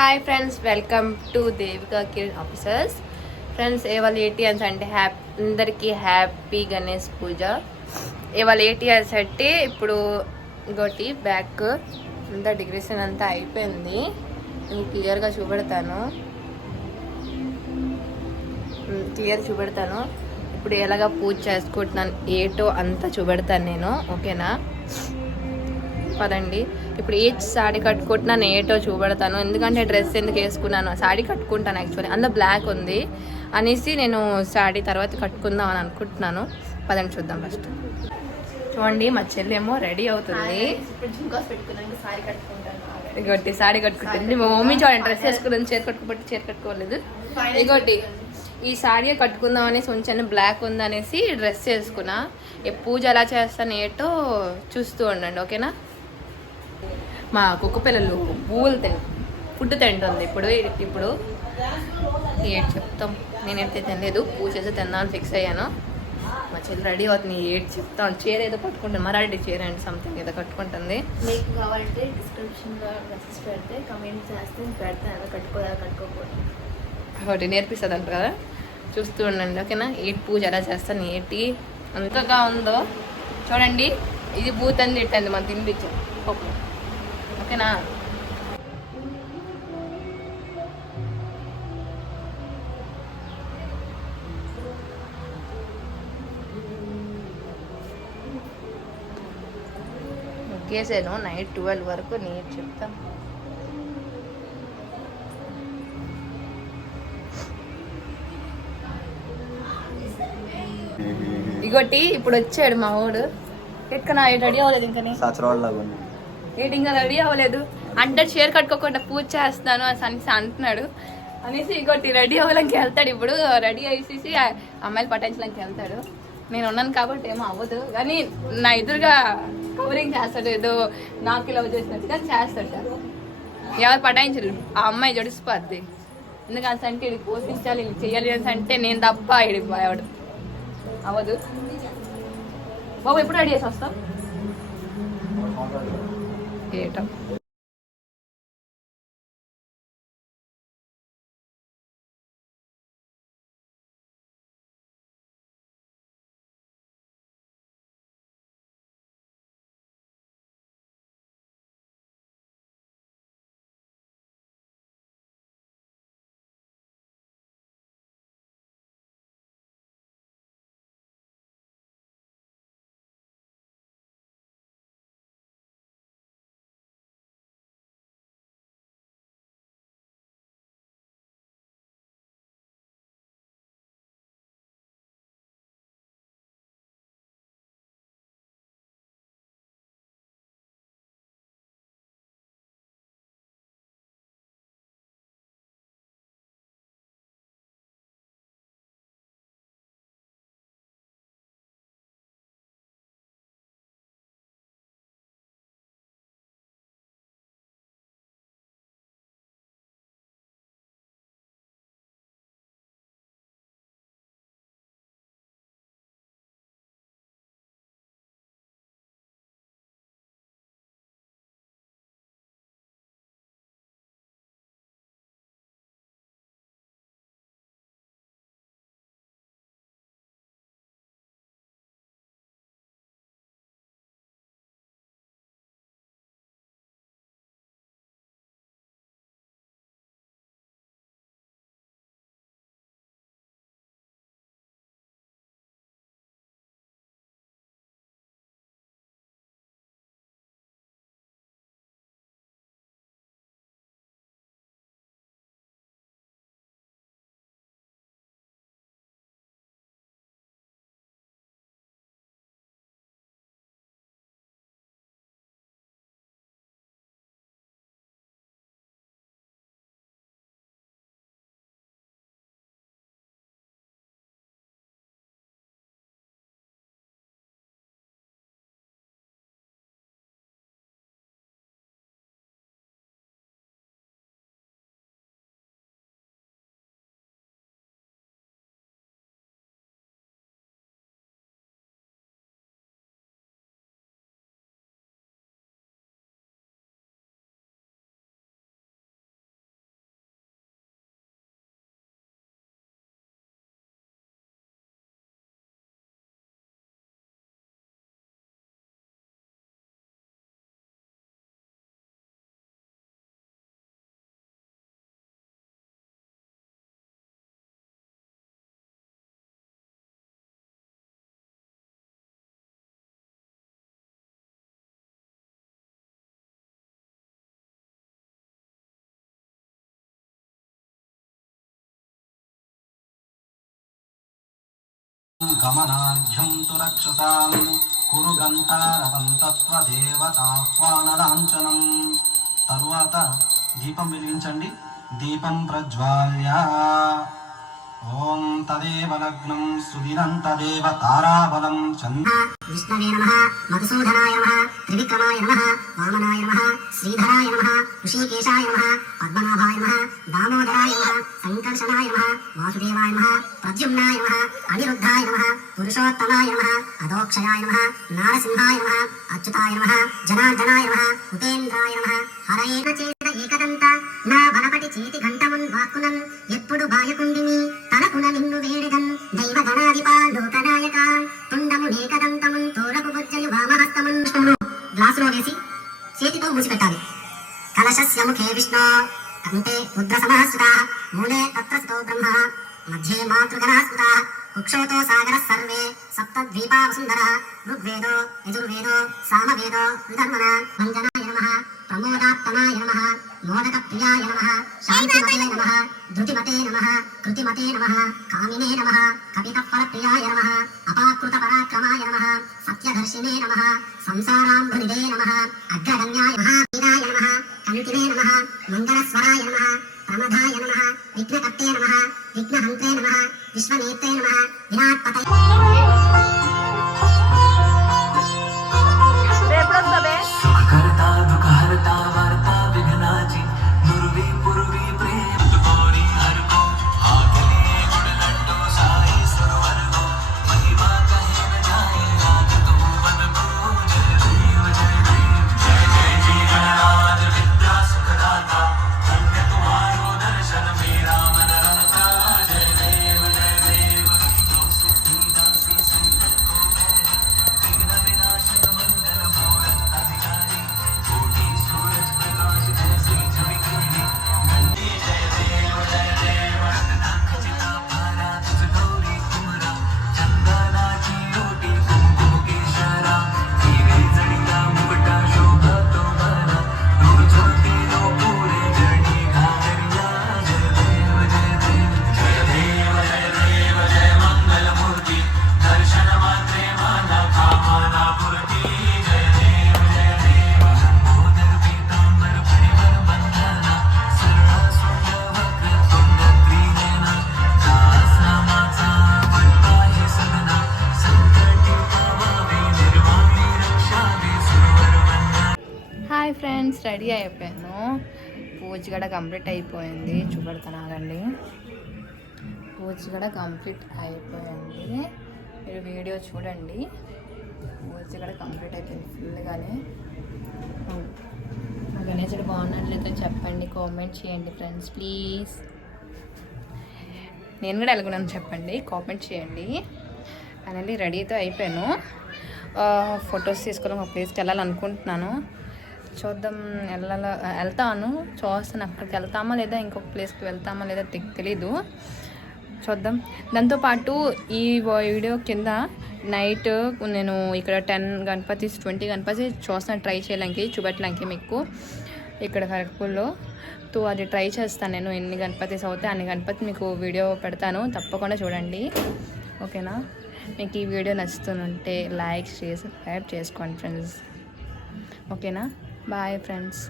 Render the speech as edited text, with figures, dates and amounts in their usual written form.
Hi friends, welcome to Devika Kiran officers. Friends, ఇవాళ ఏటీఎన్స్ అంటే అందరికీ హ్యాపీ గణేష్ పూజ. ఇవాళ ఏటీఎన్స్ అంటే ఇప్పుడు ఇంకోటి బ్యాక్ అంతా డెకరేషన్ అంతా అయిపోయింది. నేను క్లియర్గా చూపెడతాను. ఇప్పుడు ఎలాగా పూజ చేసుకుంటున్నాను ఏటో అంతా చూపెడతాను నేను. ఓకేనా? పదండి. ఇప్పుడు ఏ సాడీ కట్టుకుంటున్నాను ఏటో చూపెడతాను. ఎందుకంటే డ్రెస్ ఎందుకు వేసుకున్నాను, సాడీ కట్టుకుంటాను యాక్చువల్లీ. అందులో బ్లాక్ ఉంది అనేసి నేను సాడీ తర్వాత కట్టుకుందాం అని అనుకుంటున్నాను. పదండి చూద్దాం. ఫస్ట్ చూడండి, మా చెల్లేమో రెడీ అవుతుంది. ఇగోటి సాడీ కట్టుకుంటుంది. మా మమ్మీ చూడండి డ్రెస్ వేసుకుని చీర కట్టుకోలేదు. ఇగోటి ఈ సాడీ కట్టుకుందాం అనేసి ఉంచాను. బ్లాక్ ఉంది అనేసి డ్రెస్ వేసుకున్నా. పూజ ఎలా చేస్తాను ఏటో చూస్తూ ఉండండి. ఓకేనా? మా కుక్క పిల్లలు ఫుడ్ తింటుంది. ఇప్పుడు ఏడు చెప్తాం. నేనైతే తినలేదు, పూజ చేసి తిందామని ఫిక్స్ అయ్యాను. మా చెల్లి రెడీ అవుతుంది. ఏడు చెప్తాను. చీర ఏదో కట్టుకుంటుంది, మరాఠీ చీర అండి సంథింగ్ ఏదో కట్టుకుంటుంది. మీకు కావాలంటే డిస్క్రిప్షన్లో మెసేజ్ పెడితే కమెంట్ చేస్తే పెడతాను. కట్టుకోకూడదు ఒకటి నేర్పిస్తుంది అంట కదా, చూస్తూ ఉండండి. ఓకేనా? ఏటి పూజ ఎలా చేస్తాను ఏటి అంతగా ఉందో చూడండి. ఇది బూత్ తిట్టండి మనం తినిపించాం. ఓకేనా? ఒకేసాను నైట్ 12 వరకు నేను చెప్తాం. ఇగోటి ఇప్పుడు వచ్చాడు మా వాడు. ఎక్కనా రెడీ అవ్వలేదు ఇంకా ఇంకా రెడీ అవ్వలేదు అంటే చీర కట్టుకోకుండా పూజ చేస్తున్నాను అని అంటున్నాడు అనేసి ఇంకోటి రెడీ అవ్వడానికి వెళ్తాడు. ఇప్పుడు రెడీ అయ్యేసి అమ్మాయిలు పట్టించడానికి వెళ్తాడు. నేను ఉన్నాను కాబట్టి ఏమో అవ్వదు, కానీ నా ఎదురుగా కవరింగ్ చేస్తాడు. ఏదో నాకు లవ్ చేసినట్టుగా చేస్తాడు. ఎవరు పటాయించరు, ఆ అమ్మాయి జడిసిపోద్ది. ఎందుకంటే ఇది పోషించాలి, ఇది చెయ్యాలి అంటే నేను తప్ప ఇది ఎవడు అవ్వదు. బాబు ఎప్పుడు రెడీ చేసి వస్తాం ఏటో. గమనార్ఘ్యం తు రక్షసాం కురు గంటారవం తత్వదేవతాహ్వానలాంఛనం. తరువాత దీపం వెలిగించండి. దీపం ప్రజ్వాల్య ఓం తదేవ లగ్నం సుదినం తదేవ తారాబలం చంద్ర విష్ణవే నమః మధుసూదనాయ నమః త్రివిక్రమాయ నమః వామనాయ నమః శ్రీధరాయ నమః ఋషికేశాయ నమః పద్మనాభాయ నమః దామోదరాయ నమః సంకర్షణాయ నమః వాసుదేవాయ నమః ప్రద్యుమ్నాయ నమః అనిరుద్ధాయ నమః పురుషోత్తమాయ నమః అదోక్షయాయ నమః నారసింహాయ నమః అచ్యుతాయ నమః జనార్దనాయ నమః ఉపేంద్రాయ నమః హరయే చేత ఏకదంత నా బలపటి చేతి ఘంటమున్ వాక్కునం ఎప్పుడు బాయకుండిని తనకున నిన్ను వేడిదన్ దైవ గణాధిపా లోకనాయక తుండము ఏకదంతమున్ తోరపు బుజ్జయు వామహస్తమున్ గ్లాసులో వేసి చేతితో మూసిపెట్టాలి. కలశస్య ముఖే విష్ణు కంటే రుద్ర సమహస్సుత మూలే తత్ర స్థితో బ్రహ్మ మధ్యే మాతృగణాస్కృత కుక్షోతో సాగర సర్వే సప్తద్వీపా వసుంధర ఋగ్వేదో యజుర్వేదో సామవేదో విధర్మణ మంజనాయ నమః ప్రమోదాత్తమాయ నమః మోదక ప్రియాయ నమః శాంతిమతే నమః ధృతిమతే నమః కృతిమతే నమః కామినే నమః కవితఫల ప్రియాయ నమః అపాకృత పరాక్రమాయ నమః సత్యదర్శినే నమః సంసారాంబునిదే నమః అగ్రగణ్యాయ మహావీరాయ నమః కంటినే నమః మంగళస్వరాయ నమః ప్రమదాయ నమః విఘ్నకర్తే నమః విఘ్నహంత్రే నమః విశ్వనేత్రే నమః విరాట్పతయే సుఖకర్త దుఃఖహర్త వార్త విఘ్నాచి దుర్వి పుర్వి ప్రేమ తుకోరి హరకో ఆకలి గుడలడ్డో సాయి సురవరగో మహిమా కహే న జాయే రాగ తు వనకో జయ దేవ జయ జీవనరాజ విద్యా సుఖదాత ధన్య తుమారో దర్శన మేరా మన రమతా జయ దేవ దోసి దాసి సంకट को विघ्न विनाशक मंगल मूरत अधिकारी कोटि सूरज प्रकाश जैसे चमकीली घंटी जय देव रत्नाखचिता पारा तुझ गौरी कुमरा चंदनाची रोटी कुमकुम केशरा हीरे जड़िया मुकुटा शोभा तुम्हारा नूर ज्योति लो पूरे जड़ी घाघरिया जय देव जय मंगल मूर्ति दर्शन मात्रे माना कामना पूर्ति जय देव मोदर पीतांबर परिवर बंधना सरळ सुंद वक्र तुंड त्रिनेना दास नामाचा वट्टा हे सदना संकटी पावावे निर्वाणी रक्षावे सुरवर वंदना. హాయ్ ఫ్రెండ్స్, రెడీ అయిపోయాను. పూజ కూడా కంప్లీట్ అయిపోయింది. చూపెడతాను ఆగండి. పూజ కూడా కంప్లీట్ అయిపోయింది. మీరు వీడియో చూడండి. పూజ కూడా కంప్లీట్ అయిపోయింది ఫుల్గానే. నా గణేశుడు బాగున్నట్లయితే చెప్పండి, కామెంట్ చేయండి ఫ్రెండ్స్ ప్లీజ్. నేను కూడా ఎలాగున్నాను చెప్పండి, కామెంట్ చేయండి. ఫైనల్లీ రెడీ అయితే అయిపోయాను. ఫొటోస్ తీసుకోవడం ఒక ప్లేస్కి వెళ్ళాలనుకుంటున్నాను. చూద్దాం, వెళ్తాను చూస్తాను. అక్కడికి వెళ్తామా లేదా ఇంకొక ప్లేస్కి వెళ్తామా లేదా తెలీదు, చూద్దాం. దాంతోపాటు ఈ వీడియో కింద నైట్ నేను ఇక్కడ 10 గణపతిస్ 20 గణపతి చూస్తాను, ట్రై చేయడానికి చూపెట్టడానికి మీకు ఇక్కడ ఖరగ్పూర్లో. తో అది ట్రై చేస్తాను నేను. ఎన్ని గణపతిస్ అవుతాయి అన్ని గణపతి మీకు వీడియో పెడతాను, తప్పకుండా చూడండి. ఓకేనా? మీకు ఈ వీడియో నచ్చుతుంటే లైక్ షేర్ సబ్స్క్రైబ్ చేసుకోండి ఫ్రెండ్స్. ఓకేనా? Bye friends.